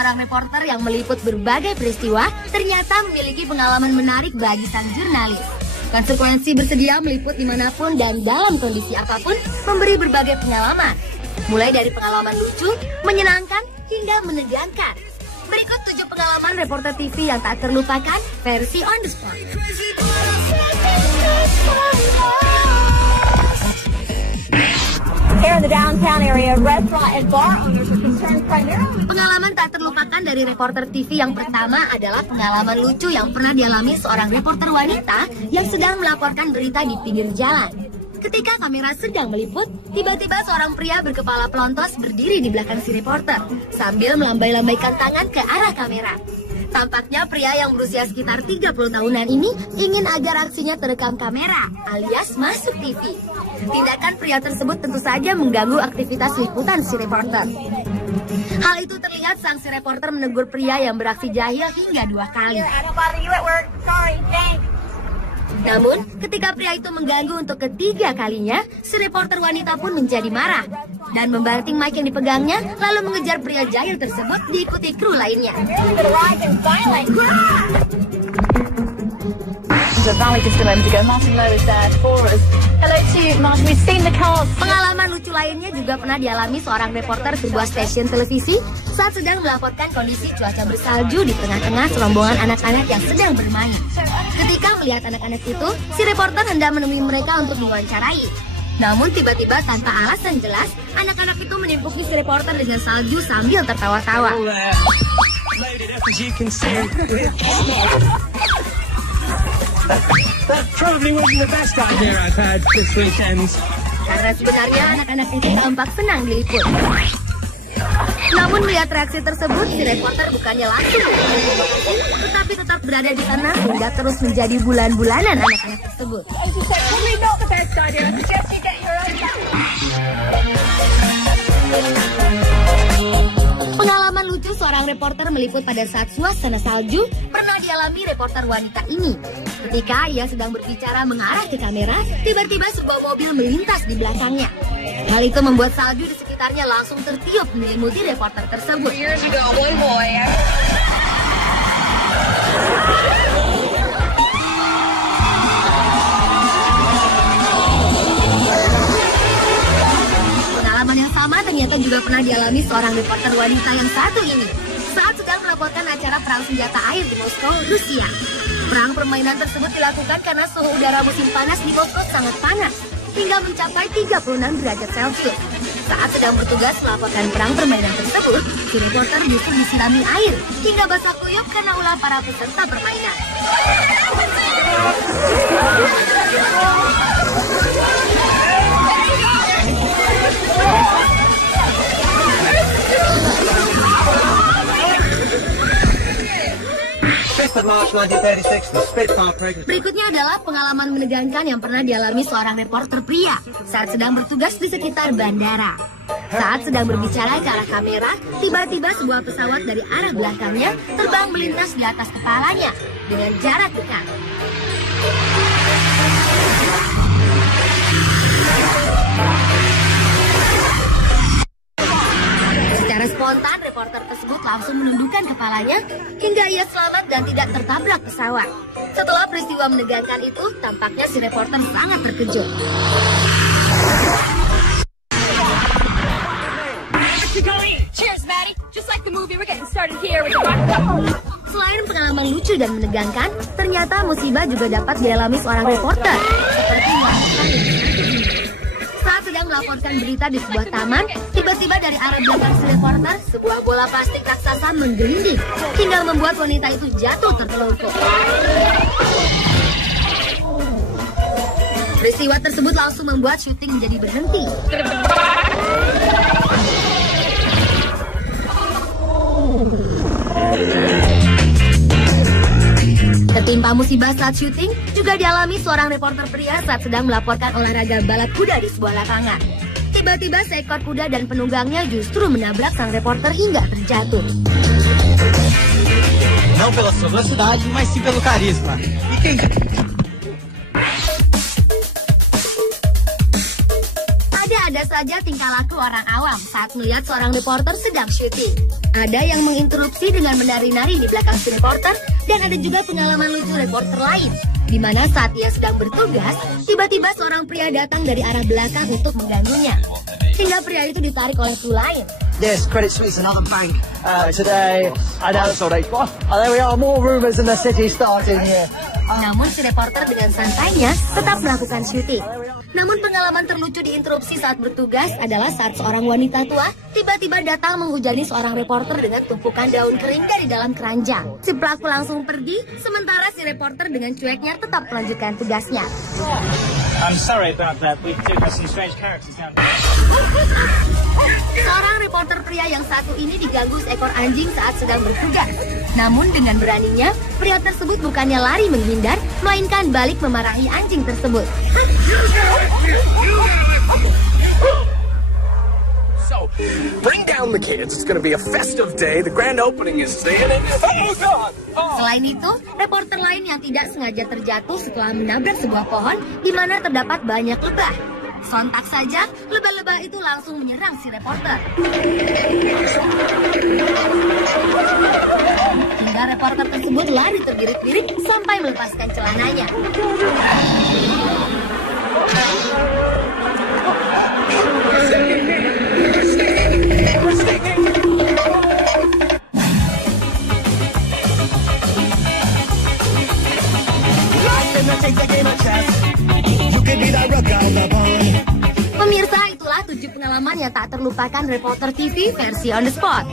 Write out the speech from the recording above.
seorang reporter yang meliput berbagai peristiwa ternyata memiliki pengalaman menarik bagi sang jurnalis. Konsekuensi bersedia meliput dimanapun dan dalam kondisi apapun memberi berbagai pengalaman. Mulai dari pengalaman lucu, menyenangkan, hingga menegangkan. Berikut 7 pengalaman reporter TV yang tak terlupakan versi on the spot. Here in the downtown area, restaurant and bar owners are concerned primarily. Pengalaman tak terlupakan dari reporter TV yang pertama adalah pengalaman lucu yang pernah dialami seorang reporter wanita yang sedang melaporkan berita di pinggir jalan. Ketika kamera sedang meliput, tiba-tiba seorang pria berkepala pelontos berdiri di belakang si reporter sambil melambai-lambaikan tangan ke arah kamera. Tampaknya pria yang berusia sekitar 30 tahunan ini ingin agar aksinya terekam kamera alias masuk TV. Tindakan pria tersebut tentu saja mengganggu aktivitas liputan si reporter. Hal itu terlihat sang si reporter menegur pria yang beraksi jahil hingga 2 kali. Namun, ketika pria itu mengganggu untuk ketiga kalinya, si reporter wanita pun menjadi marah dan membanting mic yang dipegangnya, lalu mengejar pria jahil tersebut diikuti kru lainnya. Pengalaman lucu lainnya juga pernah dialami seorang reporter sebuah stasiun televisi saat sedang melaporkan kondisi cuaca bersalju di tengah-tengah serombongan anak-anak yang sedang bermain. Ketika melihat anak-anak itu, si reporter hendak menemui mereka untuk diwawancarai. Namun tiba-tiba tanpa alasan jelas, anak-anak itu menimpuki si reporter dengan salju sambil tertawa-tawa. Karena sebenarnya anak-anak itu tampak senang diliput. Namun melihat reaksi tersebut, si reporter bukannya langsung tetapi tetap berada di sana hingga terus menjadi bulan-bulanan anak-anak tersebut. Pengalaman lucu seorang reporter meliput pada saat suasana salju pernah dialami reporter wanita ini. Ketika ia sedang berbicara mengarah ke kamera, tiba-tiba sebuah mobil melintas di belakangnya. Hal itu membuat salju di sekitarnya langsung tertiup menyelimuti reporter tersebut. Pengalaman yang sama ternyata juga pernah dialami seorang reporter wanita yang satu ini saat sedang melaporkan acara perang senjata air di Moskow, Rusia. Perang permainan tersebut dilakukan karena suhu udara musim panas di Moskow sangat panas hingga mencapai 36 derajat Celcius. Saat sedang bertugas melaporkan perang permainan tersebut, si reporter justru disirami air hingga basah kuyup karena ulah para peserta permainan. Berikutnya adalah pengalaman menegangkan yang pernah dialami seorang reporter pria saat sedang bertugas di sekitar bandara. Saat sedang berbicara ke arah kamera, tiba-tiba sebuah pesawat dari arah belakangnya terbang melintas di atas kepalanya dengan jarak dekat. Secara spontan, reporter tersebut langsung menundukkan kepalanya hingga ia selamat dan tidak tertabrak pesawat. Setelah peristiwa menegangkan itu, tampaknya si reporter sangat terkejut. Selain pengalaman lucu dan menegangkan, ternyata musibah juga dapat dialami seorang reporter, seperti wanita ini. Saat sedang melaporkan berita di sebuah taman, tiba-tiba dari arah belakang si reporter, sebuah bola plastik raksasa menggelinding hingga membuat wanita itu jatuh tertelungkup. Peristiwa tersebut langsung membuat syuting menjadi berhenti. Tertimpa musibah saat syuting juga dialami seorang reporter pria saat sedang melaporkan olahraga balap kuda di sebuah lapangan. Tiba-tiba seekor kuda dan penunggangnya justru menabrak sang reporter hingga terjatuh. Não pela sua velocidade, mas sim pelo carisma. E quem... Ada saja tingkah laku orang awam saat melihat seorang reporter sedang syuting. Ada yang menginterupsi dengan menari-nari di belakang si reporter, dan ada juga pengalaman lucu reporter lain, di mana saat ia sedang bertugas, tiba-tiba seorang pria datang dari arah belakang untuk mengganggunya. Hingga pria itu ditarik oleh kru lain. Yes, Credit Suisse, another bank today. I know it's all right. Oh, there we are, more rumours in the city starting here. Namun si reporter dengan santainya tetap melakukan syuting. Namun pengalaman terlucu diinterupsi saat bertugas adalah saat seorang wanita tua tiba-tiba datang menghujani seorang reporter dengan tumpukan daun kering dari dalam keranjang. Si pelaku langsung pergi, sementara si reporter dengan cueknya tetap melanjutkan tugasnya. I'm sorry about that. We took some strange characters down there. Seorang reporter pria yang satu ini diganggu seekor anjing saat sedang bertugas. Namun dengan beraninya, pria tersebut bukannya lari menghindar, melainkan balik memarahi anjing tersebut. So, bring down the kids. It's going to be a festive day. The grand opening is soon. Oh, God! Oh. Selain itu, reporter lain yang tidak sengaja terjatuh setelah menabrak sebuah pohon di mana terdapat banyak lebah. Sontak saja, lebah-lebah itu langsung menyerang si reporter. Hingga reporter tersebut lari terbirit-birit sampai melepaskan celananya. Pemirsa, itulah 7 pengalaman yang tak terlupakan reporter TV versi On The Spot.